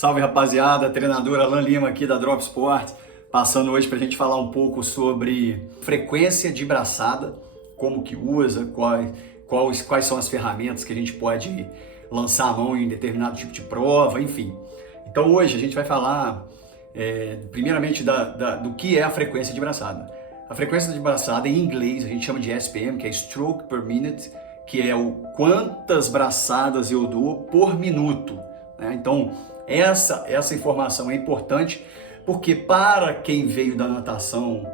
Salve rapaziada, treinador Alan Lima aqui da Drop Sport, passando hoje para a gente falar um pouco sobre frequência de braçada, como que usa, quais são as ferramentas que a gente pode lançar a mão em determinado tipo de prova, enfim. Então hoje a gente vai falar primeiramente do que é a frequência de braçada. A frequência de braçada em inglês a gente chama de SPM, que é Stroke Per Minute, que é o quantas braçadas eu dou por minuto, né? Então essa informação é importante porque para quem veio da natação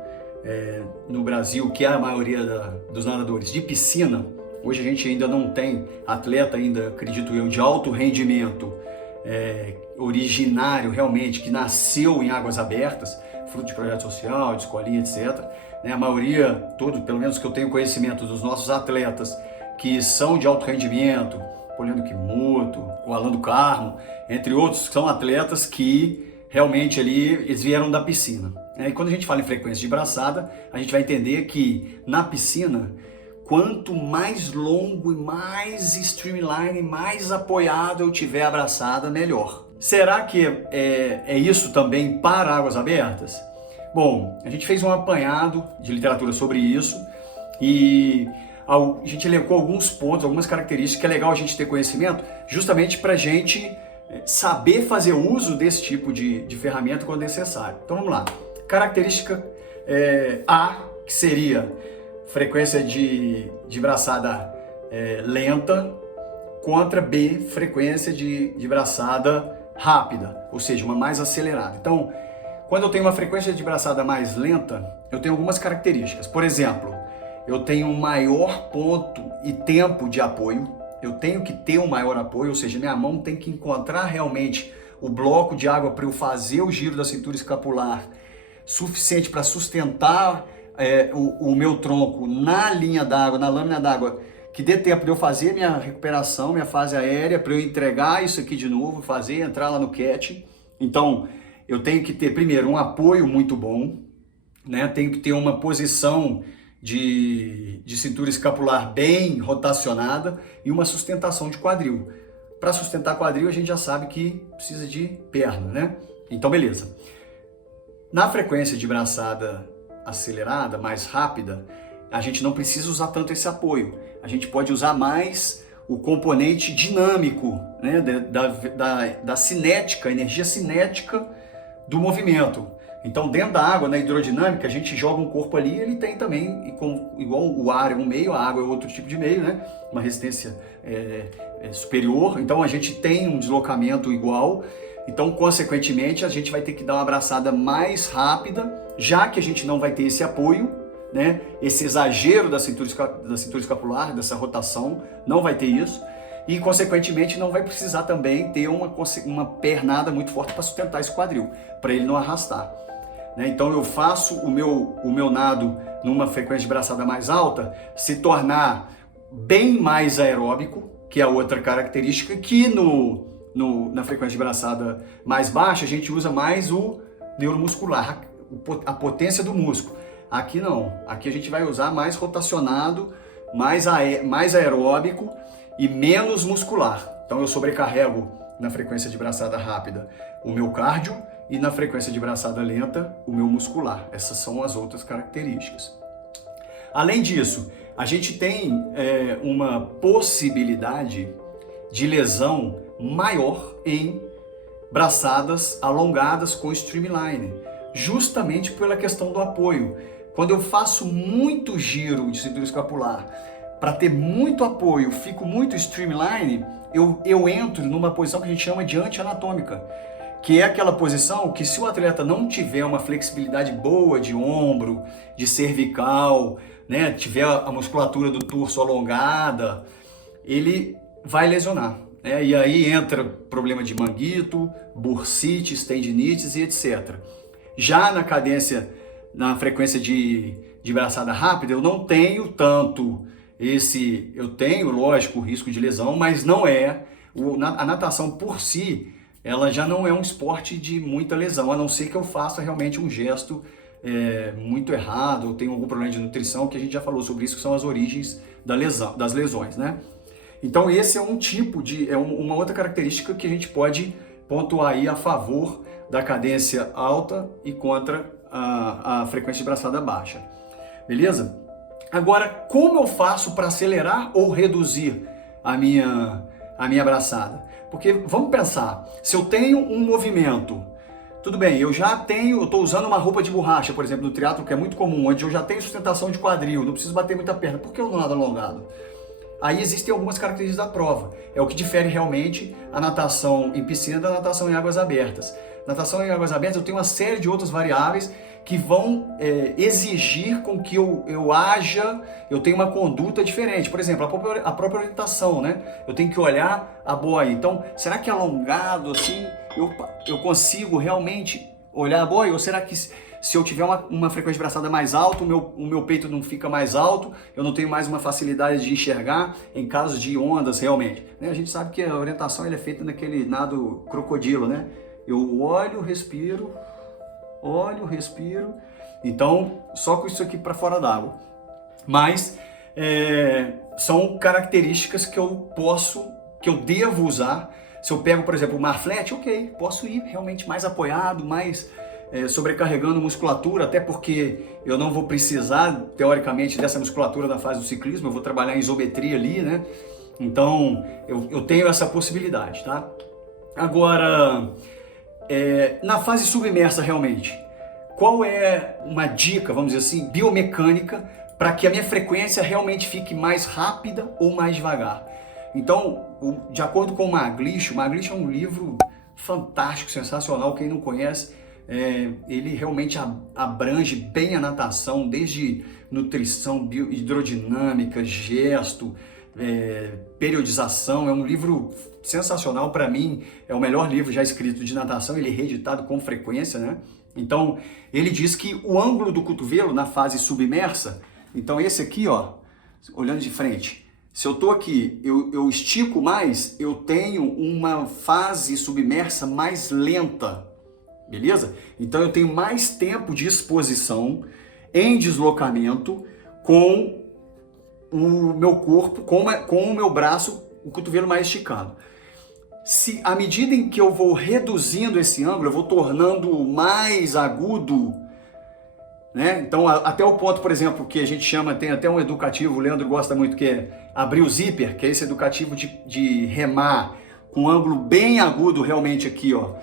no Brasil, que é a maioria dos nadadores de piscina, hoje a gente ainda não tem atleta ainda, acredito eu, de alto rendimento originário realmente, que nasceu em águas abertas, fruto de projeto social, de escolinha, etc. A maioria, pelo menos que eu tenho conhecimento dos nossos atletas que são de alto rendimento, o Leandro Kimoto, o Alan do Carmo, entre outros, que são atletas que realmente ali eles vieram da piscina. E quando a gente fala em frequência de braçada, a gente vai entender que na piscina, quanto mais longo e mais streamline, mais apoiado eu tiver a braçada, melhor. Será que é isso também para águas abertas? Bom, a gente fez um apanhado de literatura sobre isso e a gente elencou alguns pontos, algumas características que é legal a gente ter conhecimento, justamente para a gente saber fazer uso desse tipo de ferramenta quando necessário. Então vamos lá. Característica A, que seria frequência de braçada lenta, contra B, frequência de braçada rápida, ou seja, uma mais acelerada. Então, quando eu tenho uma frequência de braçada mais lenta, eu tenho algumas características. Por exemplo, eu tenho um maior ponto e tempo de apoio, eu tenho que ter um maior apoio, ou seja, minha mão tem que encontrar realmente o bloco de água para eu fazer o giro da cintura escapular suficiente para sustentar o meu tronco na linha d'água, na lâmina d'água, que dê tempo de eu fazer minha recuperação, minha fase aérea, para eu entregar isso aqui de novo, entrar lá no catch. Então, eu tenho que ter, primeiro, um apoio muito bom, né? Tenho que ter uma posição de cintura escapular bem rotacionada e uma sustentação de quadril. Para sustentar quadril, a gente já sabe que precisa de perna, né? Então, beleza. Na frequência de braçada acelerada, mais rápida, a gente não precisa usar tanto esse apoio. A gente pode usar mais o componente dinâmico, né? da cinética, energia cinética do movimento. Então, dentro da água, na hidrodinâmica, a gente joga um corpo ali, ele tem também, igual o ar é um meio, a água é outro tipo de meio, né? Uma resistência superior. Então, a gente tem um deslocamento igual. Então, consequentemente, a gente vai ter que dar uma abraçada mais rápida, já que a gente não vai ter esse apoio, né? Esse exagero da cintura escapular, dessa rotação, não vai ter isso. E, consequentemente, não vai precisar também ter uma pernada muito forte para sustentar esse quadril, para ele não arrastar. Então eu faço o meu nado numa frequência de braçada mais alta se tornar bem mais aeróbico, que é a outra característica, que na frequência de braçada mais baixa a gente usa mais o neuromuscular, a potência do músculo. Aqui não, aqui a gente vai usar mais rotacionado, mais aeróbico e menos muscular. Então eu sobrecarrego na frequência de braçada rápida o meu cardio e na frequência de braçada lenta o meu muscular. Essas são as outras características. Além disso, a gente tem uma possibilidade de lesão maior em braçadas alongadas com streamline, justamente pela questão do apoio. Quando eu faço muito giro de cintura escapular, para ter muito apoio, fico muito streamline, eu entro numa posição que a gente chama de anti-anatômica, que é aquela posição que, se o atleta não tiver uma flexibilidade boa de ombro, de cervical, né, tiver a musculatura do torso alongada, ele vai lesionar, né? E aí entra problema de manguito, bursites, tendinites e etc. Já na frequência de braçada rápida, eu não tenho tanto eu tenho, lógico, o risco de lesão, mas não a natação por si, ela já não é um esporte de muita lesão, a não ser que eu faça realmente um gesto muito errado, ou tenha algum problema de nutrição, que a gente já falou sobre isso, que são as origens das lesões, né? Então esse é um tipo uma outra característica que a gente pode pontuar aí a favor da cadência alta e contra a frequência de braçada baixa. Beleza? Agora, como eu faço para acelerar ou reduzir a minha braçada? Porque vamos pensar, se eu tenho um movimento, tudo bem, eu estou usando uma roupa de borracha, por exemplo, no triatlo, que é muito comum, onde eu já tenho sustentação de quadril, não preciso bater muita perna. Por que eu não nado alongado? Aí existem algumas características da prova. É o que difere realmente a natação em piscina da natação em águas abertas. Natação em águas abertas eu tenho uma série de outras variáveis que vão exigir com que eu haja, eu tenha uma conduta diferente. Por exemplo, a própria orientação, né? Eu tenho que olhar a boia. Então, será que alongado assim eu consigo realmente olhar a boia? Ou será que se eu tiver uma frequência de braçada mais alta, o meu peito não fica mais alto, eu não tenho mais uma facilidade de enxergar em casos de ondas realmente? Né? A gente sabe que a orientação é feita naquele nado crocodilo, né? Eu olho, respiro, então só com isso aqui para fora d'água. Mas são características que eu devo usar. Se eu pego, por exemplo, o mar flat, ok, posso ir realmente mais apoiado, mais sobrecarregando musculatura, até porque eu não vou precisar, teoricamente, dessa musculatura na fase do ciclismo, eu vou trabalhar em isometria ali, né? Então, eu tenho essa possibilidade, tá? Agora, na fase submersa, realmente, qual é uma dica, vamos dizer assim, biomecânica, para que a minha frequência realmente fique mais rápida ou mais devagar? Então, de acordo com o Maglish é um livro fantástico, sensacional. Quem não conhece, ele realmente abrange bem a natação, desde nutrição, hidrodinâmica, gesto, periodização. É um livro sensacional, para mim é o melhor livro já escrito de natação. Ele é reeditado com frequência, né? Então, ele diz que o ângulo do cotovelo na fase submersa, então esse aqui, ó, olhando de frente, se eu tô aqui, eu estico mais, eu tenho uma fase submersa mais lenta, beleza? Então eu tenho mais tempo de exposição em deslocamento com o meu corpo, com o meu braço, o cotovelo mais esticado. Se à medida em que eu vou reduzindo esse ângulo, eu vou tornando mais agudo, né? Então, até o ponto, por exemplo, que a gente chama, tem até um educativo, o Leandro gosta muito, que é abrir o zíper, que é esse educativo de remar com um ângulo bem agudo realmente aqui, ó,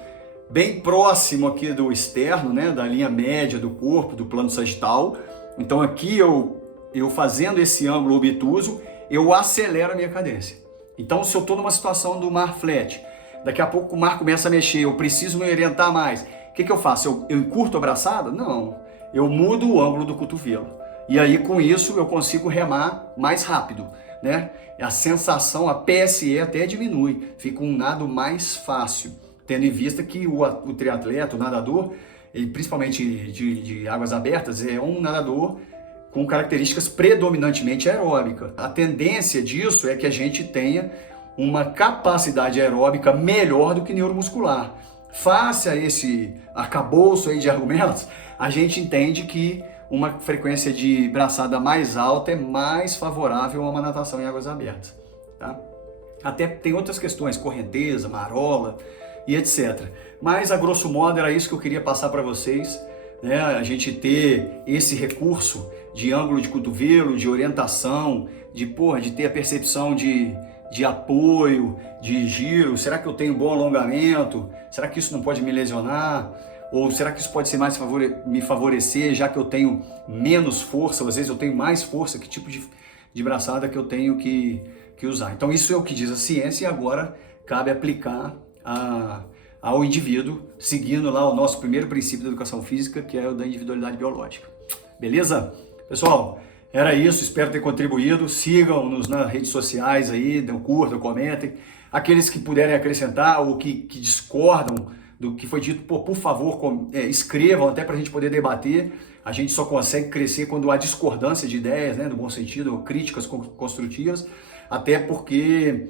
bem próximo aqui do externo, né? Da linha média do corpo, do plano sagital. Então aqui eu fazendo esse ângulo obtuso, eu acelero a minha cadência. Então, se eu estou numa situação do mar flat, daqui a pouco o mar começa a mexer, eu preciso me orientar mais, o que eu faço? Eu encurto a braçada? Não, eu mudo o ângulo do cotovelo. E aí, com isso, eu consigo remar mais rápido, né? A sensação, a PSE até diminui, fica um nado mais fácil, tendo em vista que o triatleta, o nadador, ele, principalmente de águas abertas, é um nadador com características predominantemente aeróbicas. A tendência disso é que a gente tenha uma capacidade aeróbica melhor do que neuromuscular. Face a esse arcabouço aí de argumentos, a gente entende que uma frequência de braçada mais alta é mais favorável a uma natação em águas abertas, tá? Até tem outras questões, correnteza, marola e etc. Mas, a grosso modo, era isso que eu queria passar para vocês, né? A gente ter esse recurso de ângulo de cotovelo, de orientação, de ter a percepção de apoio, de giro. Será que eu tenho bom alongamento? Será que isso não pode me lesionar? Ou será que isso pode ser mais me favorecer, já que eu tenho menos força, ou às vezes eu tenho mais força? Que tipo de braçada que eu tenho que usar? Então isso é o que diz a ciência, e agora cabe aplicar ao indivíduo, seguindo lá o nosso primeiro princípio da educação física, que é o da individualidade biológica. Beleza? Pessoal, era isso, espero ter contribuído. Sigam-nos nas redes sociais aí, curtam, comentem. Aqueles que puderem acrescentar ou que discordam do que foi dito, por favor, escrevam até para a gente poder debater. A gente só consegue crescer quando há discordância de ideias, né, no bom sentido, críticas construtivas. Até porque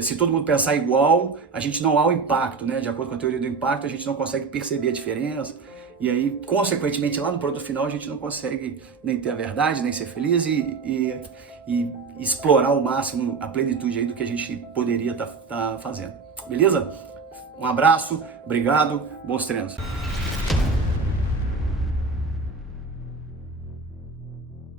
se todo mundo pensar igual, a gente não há o impacto, né? De acordo com a teoria do impacto, a gente não consegue perceber a diferença. E aí, consequentemente, lá no produto final, a gente não consegue nem ter a verdade, nem ser feliz e explorar ao máximo a plenitude aí do que a gente poderia estar fazendo. Beleza? Um abraço, obrigado, bons treinos.